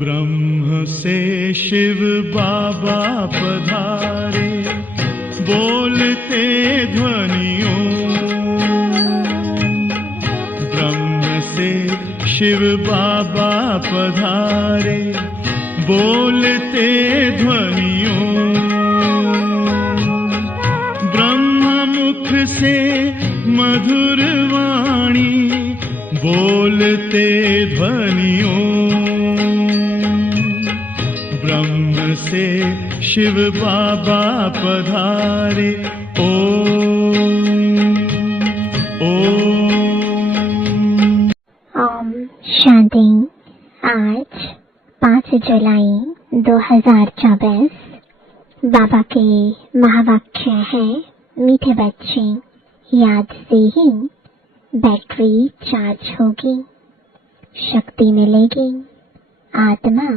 ब्रह्म से शिव बाबा पधारे, बोलते ध्वनियों। ब्रह्म से शिव बाबा पधारे, बोलते ध्वनियों। ब्रह्म मुख से मधुर वाणी, बोलते ध्वनियों। ब्रह्म से शिव बाबा पधारे, ओम शांति। आज 5 जुलाई 2024 बाबा के महावाक्य है, मीठे बच्चे, याद से ही बैटरी चार्ज होगी, शक्ति मिलेगी, आत्मा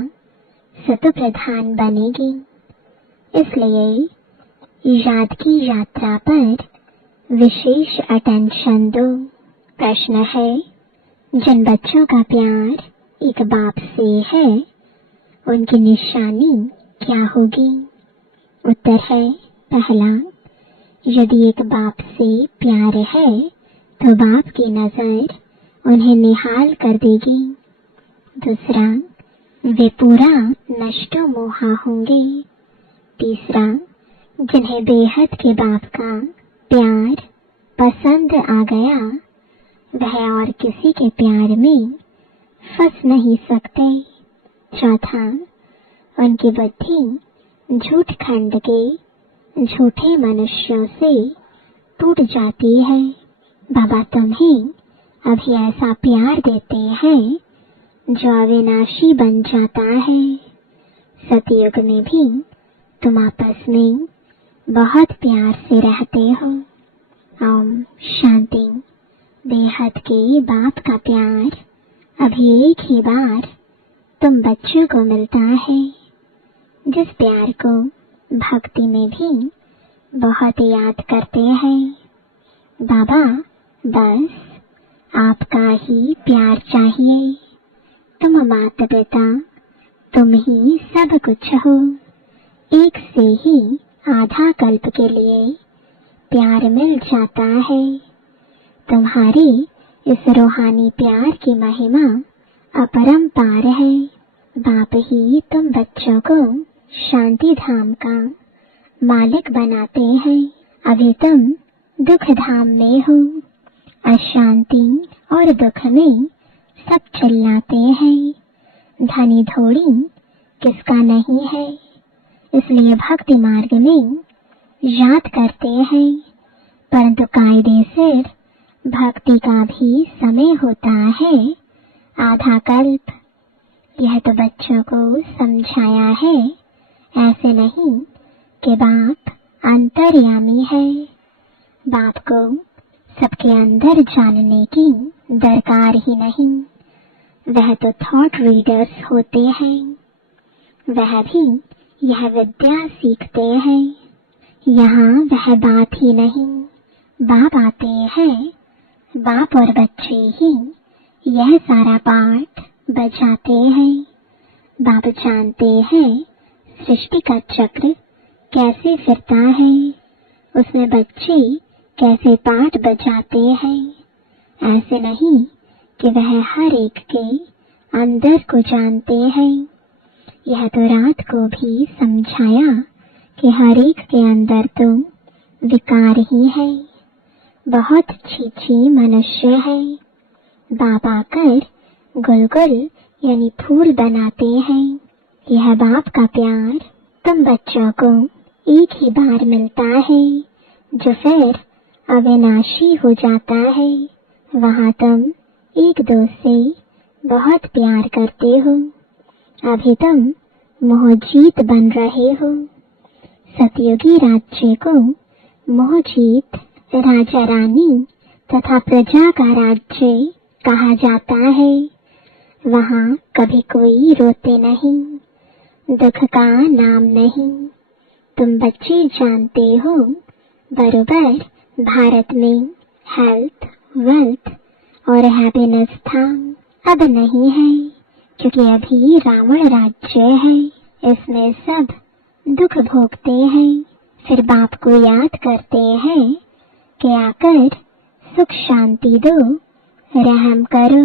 सतो प्रधान बनेगी। इसलिए याद की यात्रा पर विशेष अटेंशन दो। प्रश्न है, जिन बच्चों का प्यार एक बाप से है, उनकी निशानी क्या होगी? उत्तर है, पहला, यदि एक बाप से प्यार है तो बाप की नजर उन्हें निहाल कर देगी। दूसरा, वे पूरा नष्टो मोहा होंगे। तीसरा, जिन्हें बेहद के बाप का प्यार पसंद आ गया, वह और किसी के प्यार में फंस नहीं सकते। चौथा, उनकी बुद्धि झूठ खंड के झूठे मनुष्यों से टूट जाती है। बाबा तुम्हें अभी ऐसा प्यार देते हैं जो अविनाशी बन जाता है। सतयुग में भी तुम आपस में बहुत प्यार से रहते हो। ओम शांति। बेहद के बाप का प्यार अभी एक ही बार तुम बच्चों को मिलता है, जिस प्यार को भक्ति में भी बहुत याद करते हैं। बाबा, बस आपका ही प्यार चाहिए। तुम माता पिता, तुम ही सब कुछ हो। एक से ही आधा कल्प के लिए प्यार मिल जाता है। तुम्हारे इस रूहानी प्यार की महिमा अपरंपार है। बाप ही तुम बच्चों को शांति धाम का मालिक बनाते हैं। अभी तुम दुख धाम में हो। अशांति और दुख में सब चिल्लाते हैं। धनी थोड़ी किसका नहीं है, इसलिए भक्ति मार्ग में याद करते हैं। परंतु कायदे से भक्ति का भी समय होता है, आधा कल्प। यह तो बच्चों को समझाया है, ऐसे नहीं कि बाप अंतर्यामी है। बाप को सबके अंदर जानने की दरकार ही नहीं। वह तो थॉट रीडर्स होते हैं। वह भी यह विद्या सीखते हैं। यहाँ वह बात ही नहीं, बाप आते हैं। बाप और बच्चे ही यह सारा पाठ बजाते हैं। बाप जानते हैं सृष्टि का चक्र कैसे फिरता है, उसमें बच्चे कैसे पाठ बजाते हैं। ऐसे नहीं कि वह हर एक के अंदर को जानते हैं। यह तो रात को भी समझाया कि हर एक के अंदर तो विकार ही है। बहुत छी मनुष्य है। बाप आकर गुलगुल यानी फूल बनाते हैं। यह बाप का प्यार तुम बच्चों को एक ही बार मिलता है, जो फिर अविनाशी हो जाता है। वहाँ तुम एक दो से बहुत प्यार करते हो। अभी तुम मोहजीत बन रहे हो। सतयुगी राज्य को मोहजीत राजा रानी तथा प्रजा का राज्य कहा जाता है। वहाँ कभी कोई रोते नहीं, दुख का नाम नहीं। तुम बच्चे जानते हो बरोबर भारत में हेल्थ, वेल्थ और हैप्पीनेस था। अब नहीं है, क्योंकि अभी रावण राज्य है। इसमें सब दुख भोगते हैं, फिर बाप को याद करते हैं कि आकर सुख शांति दो, रहम करो।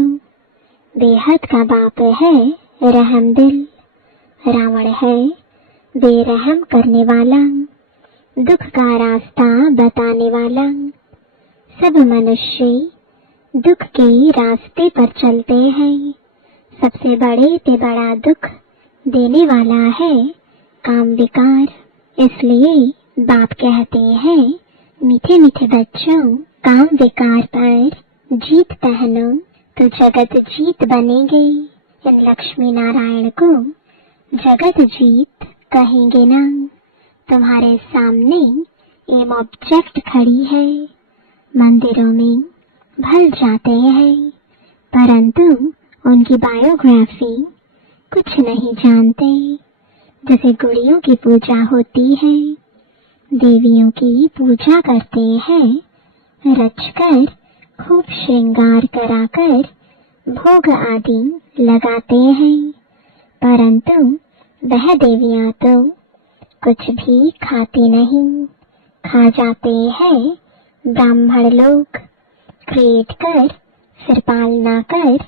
बेहद का बाप है रहम दिल। रावण है बेरहम करने वाला, दुख का रास्ता बताने वाला। सब मनुष्य दुख के रास्ते पर चलते हैं। सबसे बड़े से बड़ा दुख देने वाला है काम विकार। इसलिए बाप कहते हैं, मीठे मीठे बच्चों, काम विकार पर जीत पहनो तो जगत जीत बनेंगे। इन लक्ष्मी नारायण को जगत जीत कहेंगे ना। तुम्हारे सामने एम ऑब्जेक्ट खड़ी है। मंदिरों में भल जाते हैं, परंतु उनकी बायोग्राफी कुछ नहीं जानते। जैसे गुड़ियों की पूजा होती है, देवियों की पूजा करते हैं, रचकर खूब श्रृंगार कराकर भोग आदि लगाते हैं, परंतु वह देवियां तो कुछ भी खाती नहीं। खा जाते हैं ब्राह्मण लोग, क्रिएट कर फिर पालना कर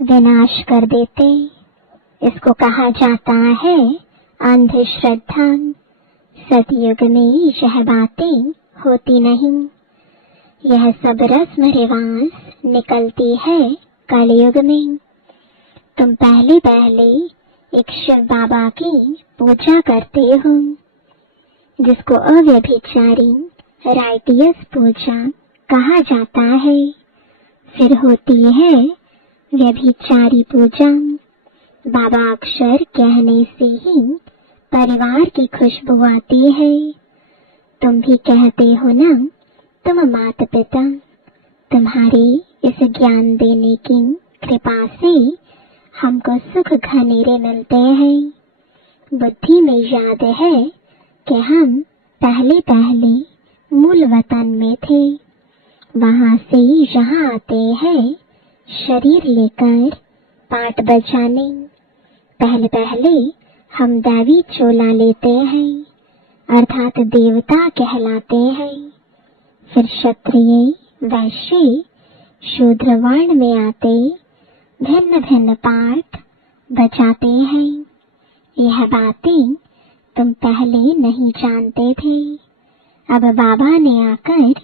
विनाश कर देते। इसको कहा जाता है अंधश्रद्धा। सतयुग में यह बातें होती नहीं। यह सब रस्म रिवाज निकलती है कलयुग में। तुम पहले पहले एक शिव बाबा की पूजा करते हो, जिसको अव्यभिचारी राइटियस पूजा कहा जाता है। फिर होती है व्यभिचारी पूजा। बाबा अक्षर कहने से ही परिवार की खुशबू आती है। तुम भी कहते हो ना, तुम माता पिता, तुम्हारे इस ज्ञान देने की कृपा से हमको सुख घनेरे मिलते हैं। बुद्धि में याद है कि हम पहले पहले मूल वतन में थे, वहां से यहाँ आते हैं शरीर लेकर पाठ बजाने। पहले पहले हम दैवी चोला लेते हैं, अर्थात देवता कहलाते हैं। फिर क्षत्रिय, वैश्य, शूद्र वर्ण में आते भिन्न भिन्न पाठ बजाते हैं। यह बातें तुम पहले नहीं जानते थे। अब बाबा ने आकर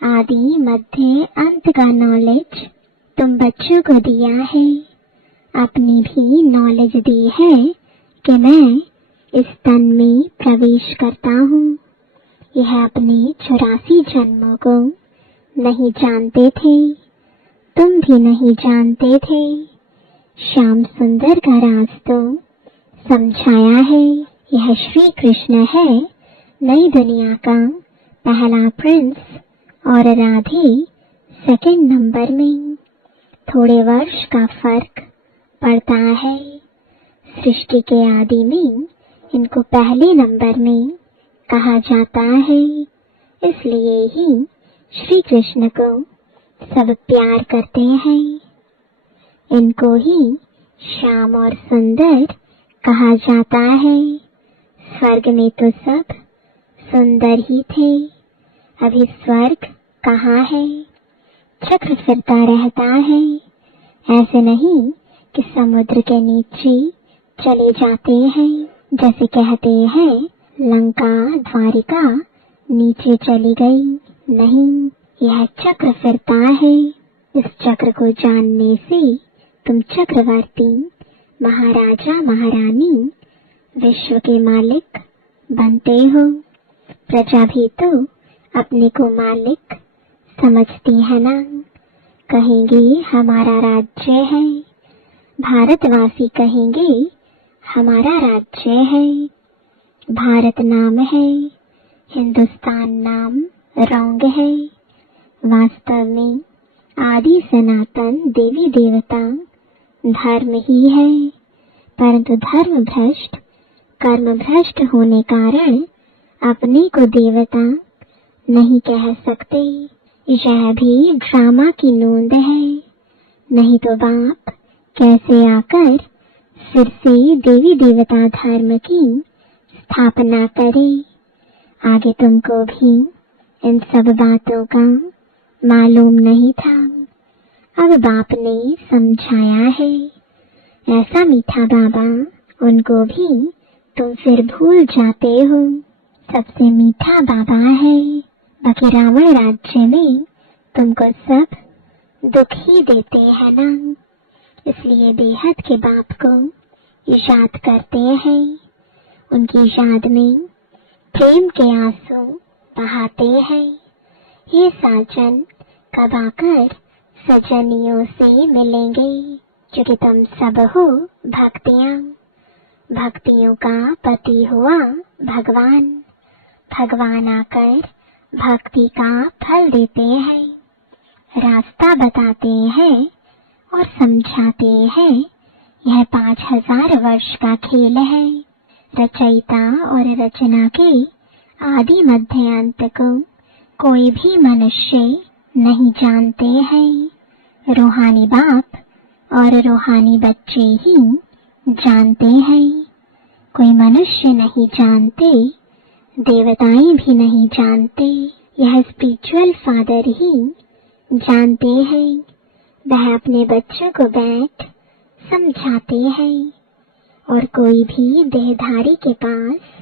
आदि मध्य अंत का नॉलेज तुम बच्चों को दिया है। अपनी भी नॉलेज दी है कि मैं इस तन में प्रवेश करता हूँ। यह अपने 84 जन्मों को नहीं जानते थे, तुम भी नहीं जानते थे। श्याम सुंदर का राज तो समझाया है। यह श्री कृष्ण है नई दुनिया का पहला प्रिंस और राधे सेकंड नंबर में। थोड़े वर्ष का फर्क पड़ता है। सृष्टि के आदि में इनको पहले नंबर में कहा जाता है। इसलिए ही श्री कृष्ण को सब प्यार करते हैं। इनको ही श्याम और सुंदर कहा जाता है। स्वर्ग में तो सब सुंदर ही थे। अभी स्वर्ग कहाँ है? चक्र फिरता रहता है। ऐसे नहीं कि समुद्र के नीचे चले जाते हैं। जैसे कहते हैं लंका द्वारिका नीचे चली गई, नहीं, यह चक्र फिरता है। इस चक्र को जानने से तुम चक्रवर्ती, महाराजा, महारानी, विश्व के मालिक बनते हो। प्रजा भी तो अपने को मालिक समझती है ना। कहेंगे हमारा राज्य है, भारतवासी कहेंगे हमारा राज्य है। भारत नाम है, हिंदुस्तान नाम रॉन्ग है। वास्तव में आदि सनातन देवी देवता धर्म ही है, परंतु धर्म भ्रष्ट कर्म भ्रष्ट होने कारण अपने को देवता नहीं कह सकते। यह भी ड्रामा की नोंद है, नहीं तो बाप कैसे आकर फिर से देवी देवता धर्म की स्थापना करे। आगे तुमको भी इन सब बातों का मालूम नहीं था, अब बाप ने समझाया है। ऐसा मीठा बाबा, उनको भी तुम फिर भूल जाते हो। सबसे मीठा बाबा है, बाकी रावण राज्य में तुमको सब दुख ही देते हैं ना, इसलिए बेहद के बाप को याद करते हैं। उनकी याद में प्रेम के आंसू बहाते हैं। ये साजन कब आकर सजनियों से मिलेंगे, क्योंकि तुम सब हो भक्तियां। भक्तियों का पति हुआ भगवान। भगवान आकर भक्ति का फल देते हैं, रास्ता बताते हैं और समझाते हैं। यह 5000 वर्ष का खेल है। रचयिता और रचना के आदि मध्य अंत को कोई भी मनुष्य नहीं जानते हैं। रूहानी बाप और रूहानी बच्चे ही जानते हैं। कोई मनुष्य नहीं जानते, देवताएं भी नहीं जानते, यह स्पिरिचुअल फादर ही जानते हैं। वह अपने बच्चों को बैठ समझाते हैं, और कोई भी देहधारी के पास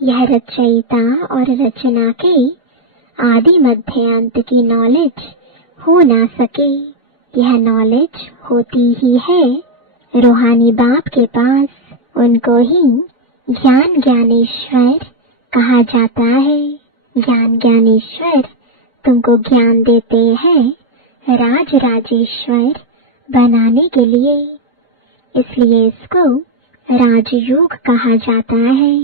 यह रचयिता और रचना के आदि मध्य अंत की नॉलेज हो ना सके। यह नॉलेज होती ही है रूहानी बाप के पास। उनको ही ज्ञान ज्ञानेश्वर कहा जाता है। ज्ञान ज्ञानेश्वर तुमको ज्ञान देते हैं राज राजेश्वर बनाने के लिए, इसलिए इसको राजयोग कहा जाता है।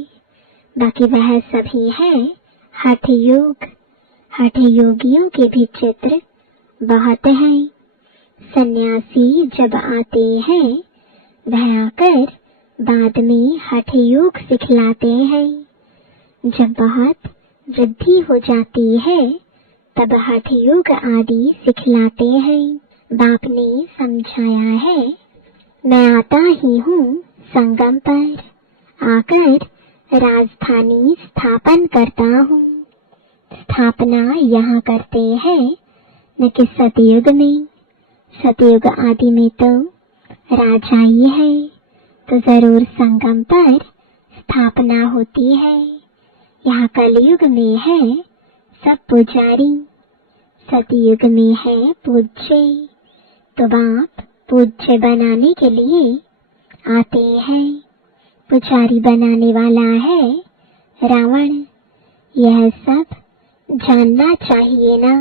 बाकी वह सभी है हठ योग। हठ योगियों के भी चित्र बहुत हैं। सन्यासी जब आते हैं, वह आकर बाद में हठ योग सिखलाते हैं। जब बहुत वृद्धि हो जाती है, तब हठ योग आदि सिखलाते हैं। बाप ने समझाया है, मैं आता ही हूँ संगम पर, आकर राजधानी स्थापन करता हूँ। स्थापना यहाँ करते हैं न कि सतयुग में। सतयुग आदि में तो राजा ही है, तो जरूर संगम पर स्थापना होती है। यहाँ कलयुग में है सब पुजारी, सतयुग में है पूज्य। तो बाप पूज्य बनाने के लिए आते हैं। पुजारी बनाने वाला है रावण। यह सब जानना चाहिए ना।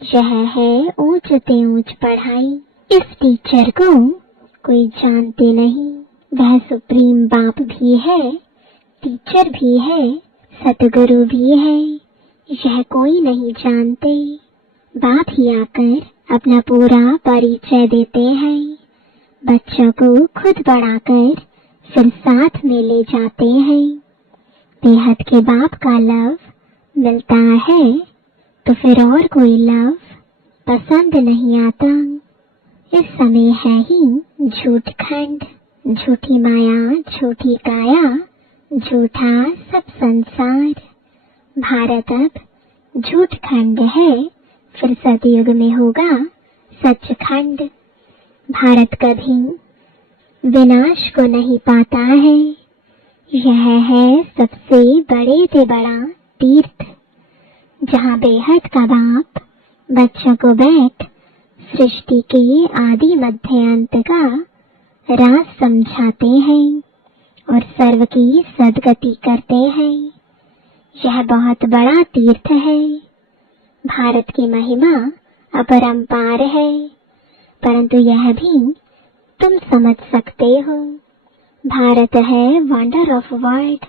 यह है ऊंच से ऊंच पढ़ाई। इस टीचर को कोई जानते नहीं। वह सुप्रीम बाप भी है, टीचर भी है, सतगुरु भी है। यह कोई नहीं जानते। बाप ही आकर अपना पूरा परिचय देते हैं। बच्चों को खुद बढ़ाकर फिर साथ में ले जाते हैं। बेहद के बाप का लव मिलता है तो फिर और कोई लव पसंद नहीं आता। इस समय है ही झूठ खंड, झूठी माया, झूठी काया, झूठा सब संसार। भारत अब झूठ खंड है, फिर सतयुग में होगा सचखंड। भारत कभी विनाश को नहीं पाता है। यह है सबसे बड़े से बड़ा तीर्थ, जहाँ बेहद का बाप बच्चों को बैठ सृष्टि के आदि मध्य अंत का राज समझाते हैं और सर्व की सदगति करते हैं। यह बहुत बड़ा तीर्थ है। भारत की महिमा अपरंपार है, परंतु यह भी तुम समझ सकते हो। भारत है वंडर ऑफ वर्ल्ड।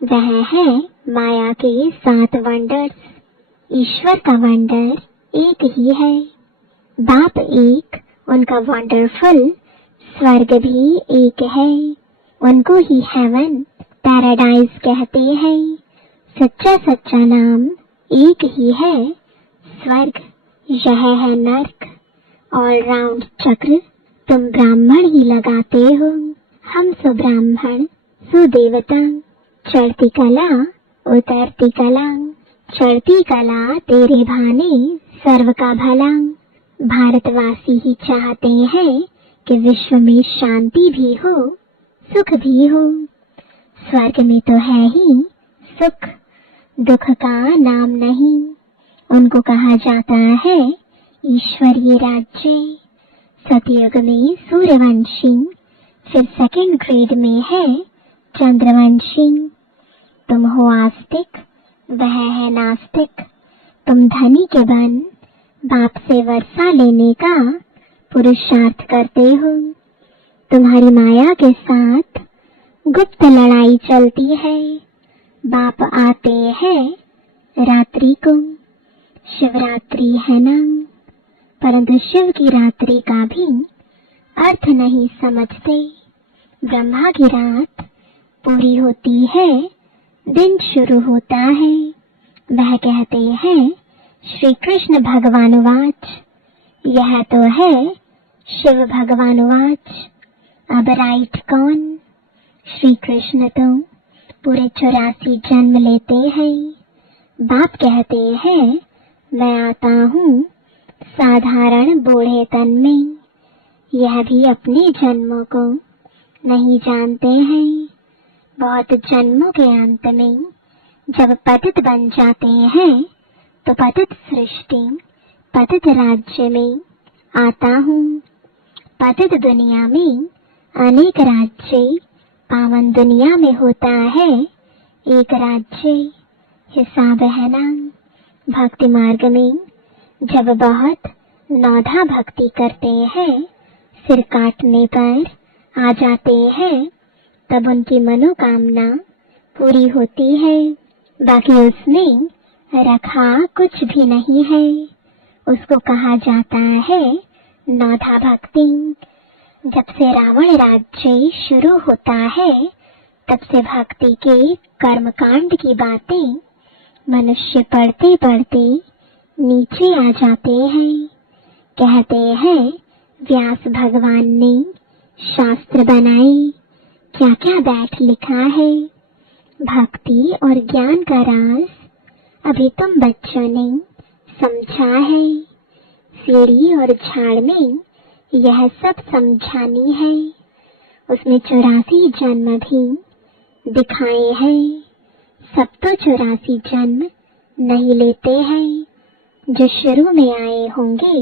वह है माया के 7 वंडर्स। ईश्वर का वंडर एक ही है। बाप एक, उनका वंडरफुल स्वर्ग भी एक है। उनको ही हेवन, पैराडाइज कहते हैं। सच्चा सच्चा नाम एक ही है। स्वर्ग यह है नर्क। ऑल राउंड चक्र तुम ब्राह्मण ही लगाते हो। हम सो ब्राह्मण सो देवता। चढ़ती कला उतरती कला, चढ़ती कला तेरे भाने सर्व का भला। भारतवासी ही चाहते हैं कि विश्व में शांति भी हो, सुख भी हो। स्वर्ग में तो है ही सुख, दुख का नाम नहीं। उनको कहा जाता है ईश्वरीय राज्य। सतयुग में सूर्यवंशी, फिर सेकंड ग्रेड में है चंद्रवंशी। तुम हो आस्तिक, वह है नास्तिक। तुम धनी के बन बाप से वर्षा लेने का पुरुषार्थ करते हो। तुम्हारी माया के साथ गुप्त लड़ाई चलती है। बाप आते हैं रात्रि को, शिवरात्रि है ना, परंतु शिव की रात्रि का भी अर्थ नहीं समझते। ब्रह्मा की रात पूरी होती है, दिन शुरू होता है। वह कहते हैं श्री कृष्ण भगवानुवाच। यह तो है शिव भगवानुवाच। अब राइट कौन? श्री कृष्ण तो पूरे 84 जन्म लेते हैं। बाप कहते हैं मैं आता हूँ साधारण बूढ़े तन में। यह भी अपने जन्मों को नहीं जानते हैं। बहुत जन्मों के अंत में जब पतित बन जाते हैं तो पतित सृष्टि, पतित राज्य में आता हूँ। पतित दुनिया में अनेक राज्य, पावन दुनिया में होता है एक राज्य। हिसाब है ना। भक्ति मार्ग में जब बहुत नौधा भक्ति करते हैं, सिर काटने पर आ जाते हैं, तब उनकी मनोकामना पूरी होती है। बाकी उसमें रखा कुछ भी नहीं है। उसको कहा जाता है नौधा भक्ति। जब से रावण राज्य शुरू होता है, तब से भक्ति के कर्मकांड की बातें मनुष्य पढ़ते पढ़ते नीचे आ जाते हैं। कहते हैं व्यास भगवान ने शास्त्र बनाए, क्या क्या बैठ लिखा है। भक्ति और ज्ञान का राज अभी तुम बच्चों ने समझा है। सीढ़ी और झाड़ में यह सब समझानी है। उसमें 84 जन्म भी दिखाए हैं। सब तो 84 जन्म नहीं लेते हैं। जो शुरू में आए होंगे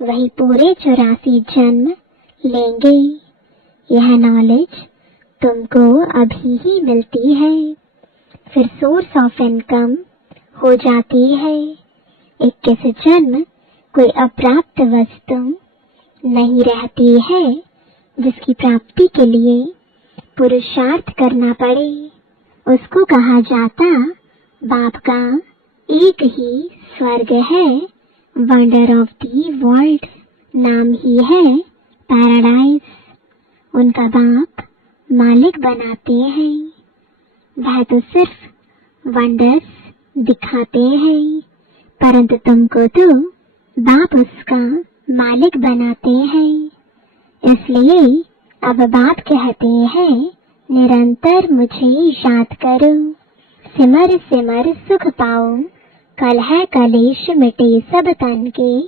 वही पूरे 84 जन्म लेंगे। यह नॉलेज तुमको अभी ही मिलती है, फिर सोर्स ऑफ इनकम हो जाती है। 21 जन्म कोई अप्राप्त वस्तु नहीं रहती है जिसकी प्राप्ति के लिए पुरुषार्थ करना पड़े। उसको कहा जाता बाप का एक ही स्वर्ग है। वंडर ऑफ दी वर्ल्ड नाम ही है पैराडाइज। उनका बाप मालिक बनाते हैं। वह तो सिर्फ वंडर्स दिखाते हैं, परंतु तुमको तो बाप उसका मालिक बनाते हैं। इसलिए अब बाप कहते हैं निरंतर मुझे याद करो। सिमर सिमर सुख पाओ, कल है कलेश मिटे सब तन के,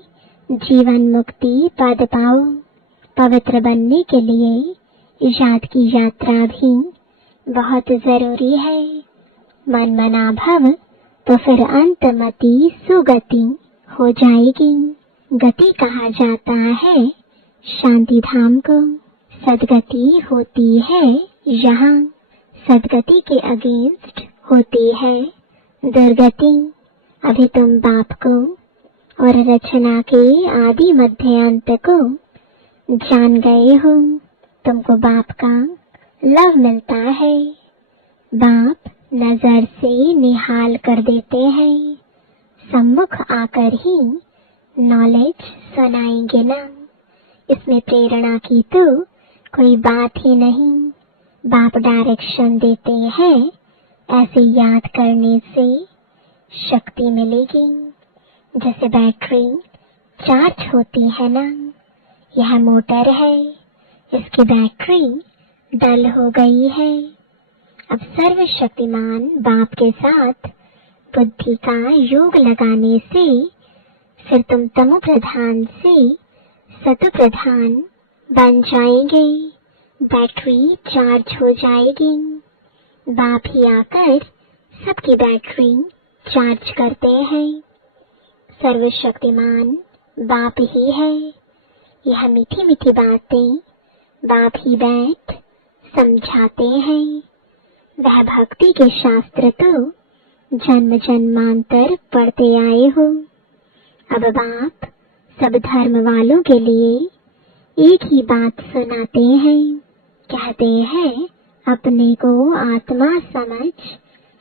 जीवन मुक्ति पद पाओ। पवित्र बनने के लिए याद की यात्रा भी बहुत जरूरी है। मन मना भव तो फिर अंतमति सुगति हो जाएगी। गति कहा जाता है शांति धाम को। सदगति होती है यहाँ। सदगति के अगेंस्ट होती है दुर्गति। अभी तुम बाप को और रचना के आदि मध्य अंत को जान गए हो। तुमको बाप का लव मिलता है। बाप नजर से निहाल कर देते हैं। सम्मुख आकर ही नॉलेज सुनाएंगे ना। इसमें प्रेरणा की तो कोई बात ही नहीं। बाप डायरेक्शन देते हैं, ऐसे याद करने से शक्ति मिलेगी। जैसे बैटरी चार्ज होती है ना, यह मोटर है, इसकी बैटरी डल हो गई है। अब सर्वशक्तिमान बाप के साथ बुद्धि का योग लगाने से फिर तुम तमो प्रधान से सतो प्रधान बन जाएंगे। बैटरी चार्ज हो जाएगी। बाप ही आकर सबकी बैटरी चार्ज करते हैं। सर्वशक्तिमान बाप ही है। यह मीठी मीठी बातें बाप ही बैठ समझाते हैं। वह भक्ति के शास्त्र तो जन्म जन्मांतर पढ़ते आए हो। अब बाप सब धर्म वालों के लिए एक ही बात सुनाते हैं। कहते हैं अपने को आत्मा समझ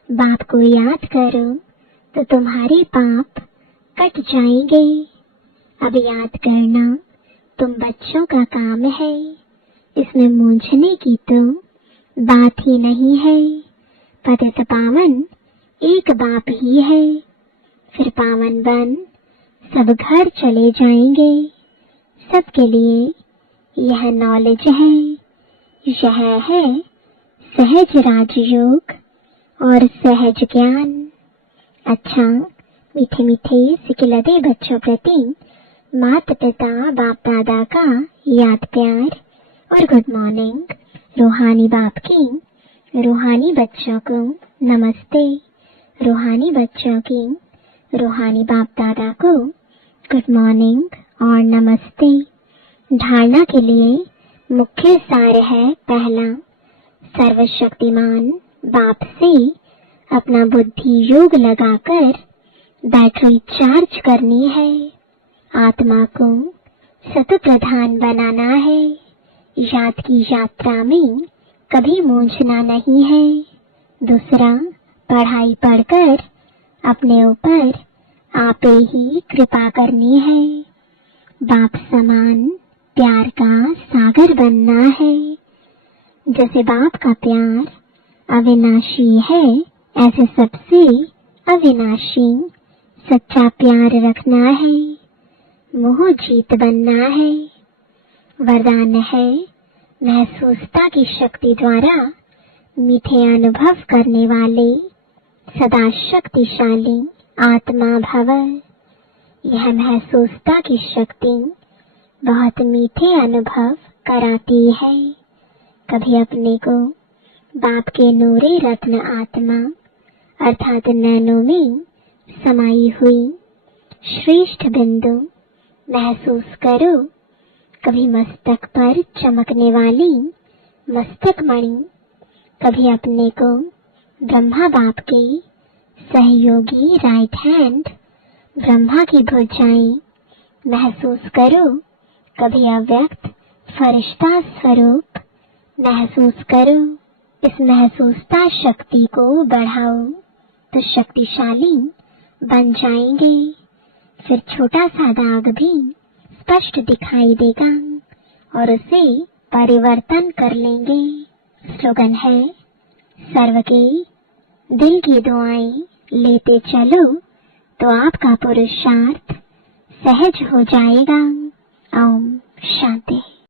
बाप को याद करो तो तुम्हारे पाप कट जाएंगे। अब याद करना तुम बच्चों का काम है। इसमें मूंझने की तो बात ही नहीं है। पतित पावन एक बाप ही है। फिर पावन बन सब घर चले जाएंगे। सबके लिए यह नॉलेज है। यह है सहज राजयोग और सहज ज्ञान। अच्छा, मीठे मीठे सिकिलते बच्चों प्रति माता पिता बाप दादा का याद प्यार और गुड मॉर्निंग। रूहानी बाप की रूहानी बच्चों को नमस्ते। रूहानी बच्चों की रूहानी बाप दादा को गुड मॉर्निंग और नमस्ते। धारणा के लिए मुख्य सार है पहला, सर्वशक्तिमान बाप से अपना बुद्धि योग लगाकर बैटरी चार्ज करनी है। आत्मा को सत प्रधान बनाना है। याद की यात्रा में कभी मूंझना नहीं है। दूसरा, पढ़ाई पढ़कर अपने ऊपर आपे ही कृपा करनी है। बाप समान प्यार का सागर बनना है। जैसे बाप का प्यार अविनाशी है, ऐसे सबसे अविनाशी सच्चा प्यार रखना है। मोह जीत बनना है। वरदान है महसूसता की शक्ति द्वारा मीठे अनुभव करने वाले सदा शक्तिशाली आत्मा भव। यह महसूसता की शक्ति बहुत मीठे अनुभव कराती है। कभी अपने को बाप के नूरे रत्न आत्मा अर्थात नैनों में समाई हुई श्रेष्ठ बिंदु महसूस करो। कभी मस्तक पर चमकने वाली मस्तक मणि, कभी अपने को ब्रह्मा बाप के सहयोगी राइट हैंड ब्रह्मा की भुजाएं महसूस करो। कभी अव्यक्त फरिश्ता स्वरूप महसूस करो। इस महसूसता शक्ति को बढ़ाओ तो शक्तिशाली बन जाएंगे। फिर छोटा सा दाग भी स्पष्ट दिखाई देगा और उसे परिवर्तन कर लेंगे। स्लोगन है, सर्व के दिल की दुआएं लेते चलो तो आपका पुरुषार्थ सहज हो जाएगा।